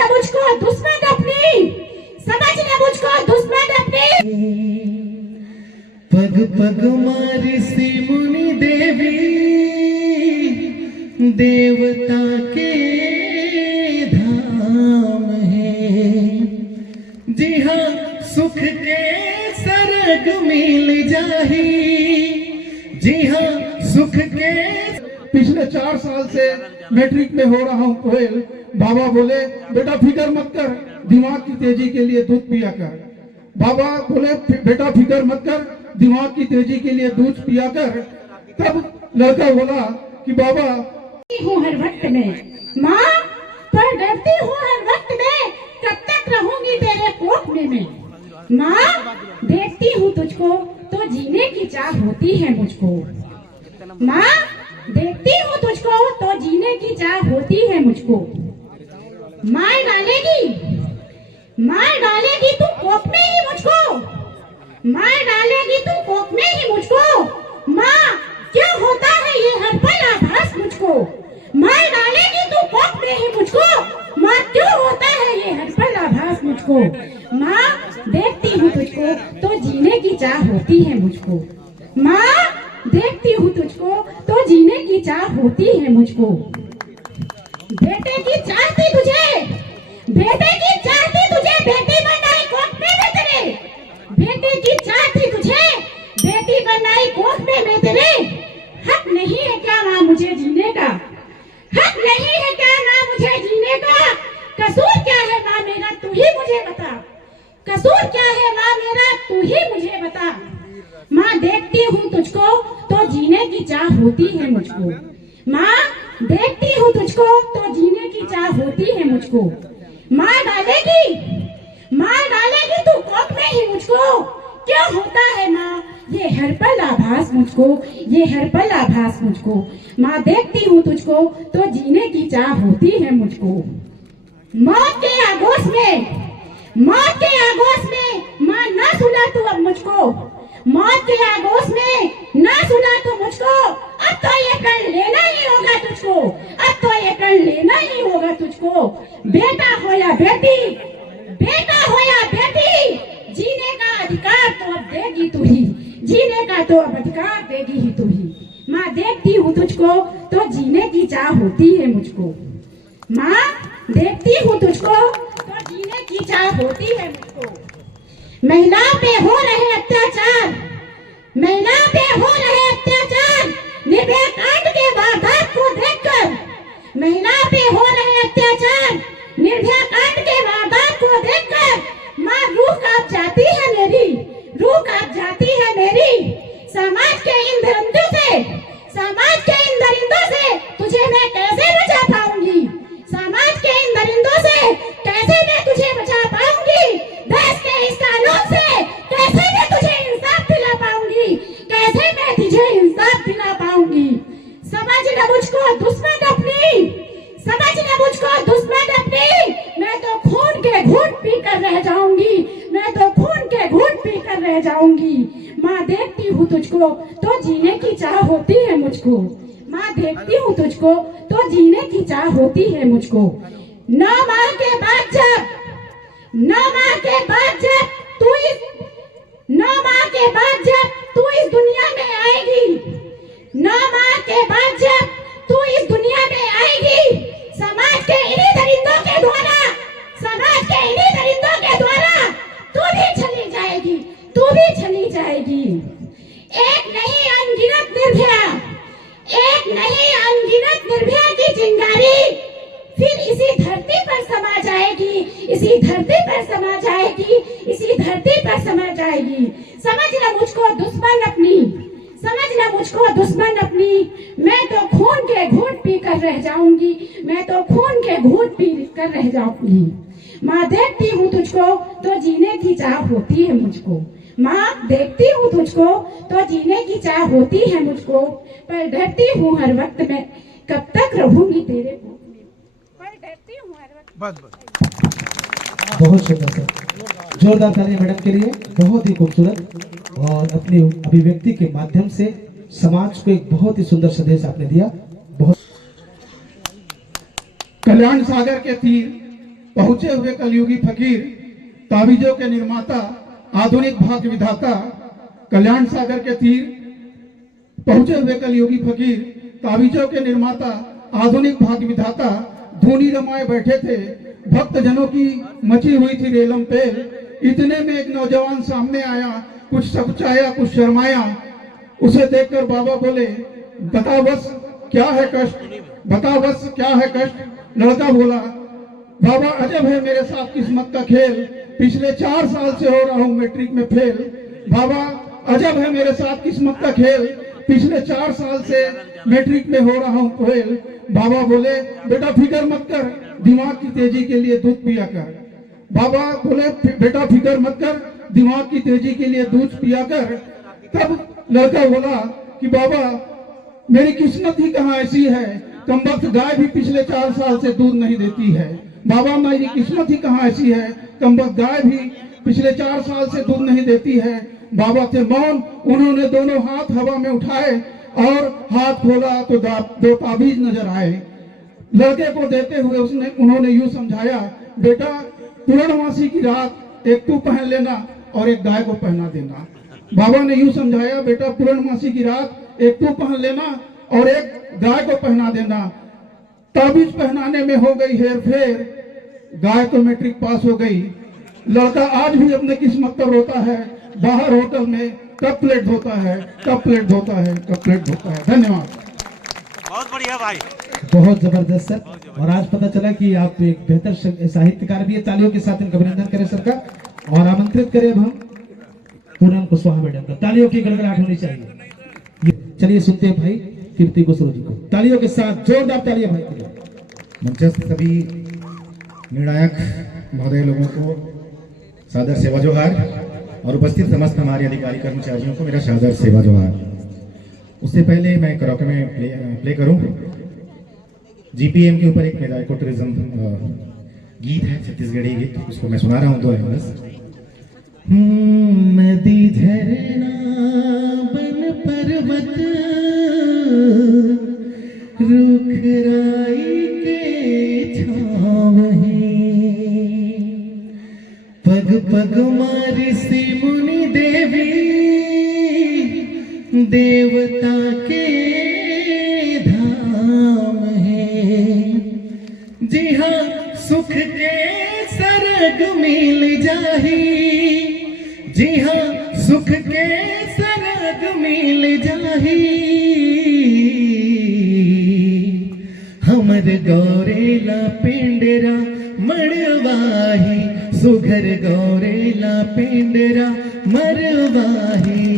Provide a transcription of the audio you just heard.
न मुझको दुश्मन अपनी, समझ न मुझको दुश्मन अपनी। पग पग मारी सी मुनि देवी, देवता के धाम है। जी हाँ, सुख के सरग मिल जाही। जी हाँ, सुख के। पिछले 4 साल से मैट्रिक में हो रहा हूँ कोयल। बाबा बोले बेटा फिक्र मत कर, दिमाग की तेजी के लिए दूध पिया कर। बाबा बोले बेटा फिक्र मत कर, दिमाग की तेजी के लिए दूध पिया कर। तब लड़का बोला कि बाबा हूँ हर वक्त में माँ, पर डरती हूँ हर वक्त में, कब तक रहूंगी तेरे कोख में मैं। माँ देखती हूँ तुझको तो जीने की चाह होती है मुझको। माँ देखती हूँ तुझको तो जीने की चाह होती है मुझको। मार डालेगी तू कोख में ही मुझको, मार डालेगी तू कोख में ही मुझको। माँ क्या होता है ये हर पल आभास मुझको, मार डालेगी तू कोख में ही मुझको। माँ क्यों होता है ये हर पल आभास मुझको। माँ देखती हूँ तुझको तो जीने की चाह होती है मुझको। माँ देखती हूँ तुझको तो जीने की चाह होती है मुझको। बेटे की चाहती तुझे, बेटे की चाहती तुझे, बेटी बनाई कोख में मैं तेरे। बेटे की चाहती तुझे, बेटी बनाई कोख में मैं तेरे। हक नहीं है क्या माँ मुझे जीने का, हक नहीं है क्या माँ मुझे जीने का। कसूर क्या है माँ मेरा तू ही मुझे बता, कसूर क्या है माँ मेरा तू ही मुझे बता। माँ देखती हूँ तुझको तो जीने की चाह होती है मुझको। माँ देखती हूँ तुझको तो जीने की चाह होती है मुझको। मार डालेगी तू कोख में ही मुझको। क्या होता है माँ ये हर पल आभास मुझको, ये हर पल आभास मुझको। माँ देखती हूँ तुझको तो जीने की चाह होती है मुझको। मौत के आगोश में, मौत के आगोश में माँ ना सुना तू अब मुझको। मौत के आगोश में ना सुना तू मुझको। अब तो ये कर लेना ही होगा तुझको, अब तो ये कर लेना ही होगा तुझको। बेटा हो या बेटी, बेटा हो या बेटी, जीने का अधिकार तो अब देगी तू ही, जीने का तो अब अधिकार देगी ही तू ही। माँ देखती हूँ तुझको तो जीने की चाह होती है मुझको। माँ देखती हूँ तुझको तो जीने की चाह होती है मुझको। महिला पे हो रहे अत्याचार, महिला पे हो रहे अत्याचार, निर्भया कांड के वारदात को देखकर। महिला पे हो रहे अत्याचार, निर्भया कांड के वारदात को देखकर माँ रूह कांप जाती है मेरी, रूह कांप जाती है मेरी। समाज के इन दरिंदों से, समाज के इन दरिंदों से तुझे मैं कैसे बचा पाऊंगी, समाज के इन दरिंदों से कैसे मैं तुझे बचा पाऊंगी। देश के इस कानून से कैसे मैं तुझे इंसाफ दिला पाऊंगी, कैसे मैं तुझे इंसाफ दिला पाऊंगी। समझ न मुझको दुश्मन अपनी, समझ न मुझको दुश्मन अपनी। मैं तो खून के घूंट पी कर रह जाऊंगी, मैं तो खून के घूंट पी कर रह जाऊंगी। माँ देखती हूँ तुझको तो जीने की चाह होती है मुझको। माँ देखती हूँ तुझको तो जीने की चाह होती है मुझको। 9 माह के बाद जब, 9 माह के बाद जब तू इस, 9 माह के बाद जब तू इस दुनिया में आएगी, 9 माह के बाद जब तू इस दुनिया में आएगी, समाज के इन्हीं दरिंदों के द्वारा, समाज के इन्हीं दरिंदों के द्वारा तू भी चली जाएगी, तू भी चली जाएगी। एक नहीं अनगिनत निर्भया, एक नहीं अनगिनत निर्भया की चिंगारी फिर इसी धरती पर समा जाएगी, इसी धरती पर समा जाएगी, इसी धरती पर समा जाएगी। समझ न मुझको दुश्मन अपनी, समझ न मुझको दुश्मन अपनी। मैं तो खून के घूंट पी कर रह जाऊंगी, मैं तो खून के घूंट पी कर रह जाऊंगी। माँ देखती हूँ तुझको तो जीने की चाह होती है मुझको। माँ देखती हूँ तुझको तो जीने की चाह होती है मुझको, पर डरती हूँ हर वक्त में, कब तक रहूंगी तेरे को, पर डरती हूँ हर वक्त। बस बहुत सुंदर सर, जोरदार तालियां मैडम के लिए। बहुत ही खूबसूरत और अपनी अभिव्यक्ति के माध्यम से समाज को एक बहुत ही सुंदर संदेश आपने दिया। बहुत कल्याण सागर के तीर पहुंचे हुए कलयुगी फकीर, ताबीजों के निर्माता, आधुनिक भाग्य विधाता, कल्याण सागर के तीर, पहुंचे हुए कलयुगी फकीर, ताबीजों के निर्माता, आधुनिक भाग्य विधाता, धूनी रमाए बैठे थे, भक्त जनों की मची हुई थी रेलम पेल। इतने में एक नौजवान सामने आया, कुछ सकुचाया कुछ शर्माया। उसे देखकर बाबा बोले, बता बस क्या है कष्ट, बता बस क्या है कष्ट। लड़का बोला, बाबा अजब है मेरे साथ किस्मत का खेल, पिछले 4 साल से हो रहा हूँ मैट्रिक में फेल। बाबा अजब है मेरे साथ किस्मत का खेल, पिछले 4 साल से मैट्रिक में हो रहा हूँ फेल। बाबा बोले, बेटा फिक्र मत कर, दिमाग की तेजी के लिए दूध पिया कर। बाबा बोले, बेटा फिक्र मत कर, दिमाग की तेजी के लिए दूध पिया कर। तब लड़का बोला कि बाबा मेरी किस्मत ही कहाँ ऐसी है, कमबख्त गाय भी पिछले 4 साल से दूध नहीं देती है। बाबा मेरी किस्मत ही कहाँ ऐसी है, कमबख्त गाय भी पिछले 4 साल से दूध नहीं देती है। बाबा थे मौन, उन्होंने दोनों हाथ हवा में उठाए और हाथ खोला तो 2 ताबीज नजर आए। लड़के को देते हुए उन्होंने यूं समझाया, बेटा पूर्णमासी की रात एक तू पहन लेना और एक गाय को पहना देना। बाबा ने यूं समझाया, बेटा पूर्णमासी की रात एक तू पहन लेना और एक गाय को पहना देना। ताबीज पहनाने में हो गई हेर फेर, गाय तो मैट्रिक पास हो गई। लड़का आज भी अपने किस्मत पर रोता है, बाहर होटल में कप प्लेट धोता है, कप प्लेट धोता है, कप प्लेट धोता है। धन्यवाद। बहुत बढ़िया भाई। बहुत जबरदस्त सर। और आज पता चला कि आप एक बेहतर साहित्यकार भी है। तालियों के साथ इनका अभिनंदन करें सर का, और आमंत्रित करें अब हम पूनम कुशवाहा मैडम का। तालियों की गड़गड़ाहट होनी चाहिए। चलिए सुनते हैं भाई कीर्ति कुशवाहा जी को। तालियों के साथ जोरदार तालियां भाई के लिए। मंचस्थ सभी निर्णायक महोदय लोगों को सादर सेवा जोहार, और उपस्थित समस्त हमारे अधिकारी कर्मचारियों को मेरा सादर सेवा जोहार। उससे पहले मैं कराओके में प्ले करूं, जीपीएम के ऊपर एक मेरा इको टूरिज्म गीत है, छत्तीसगढ़ी गीत, उसको मैं सुना रहा हूं 2 लाइन बस। नदी झरना बन पर्वत रुखराई के छाँव हैं, पग पग मारी सी मुनि देवी देवता के धाम है। जी हाँ सुख के सरग मिल जाही, जी हाँ सुख के सरग मिल जाही। हमर गौरेला पिंडरा मड़वाही, सुघर गौरेला पिंडरा मरवाही।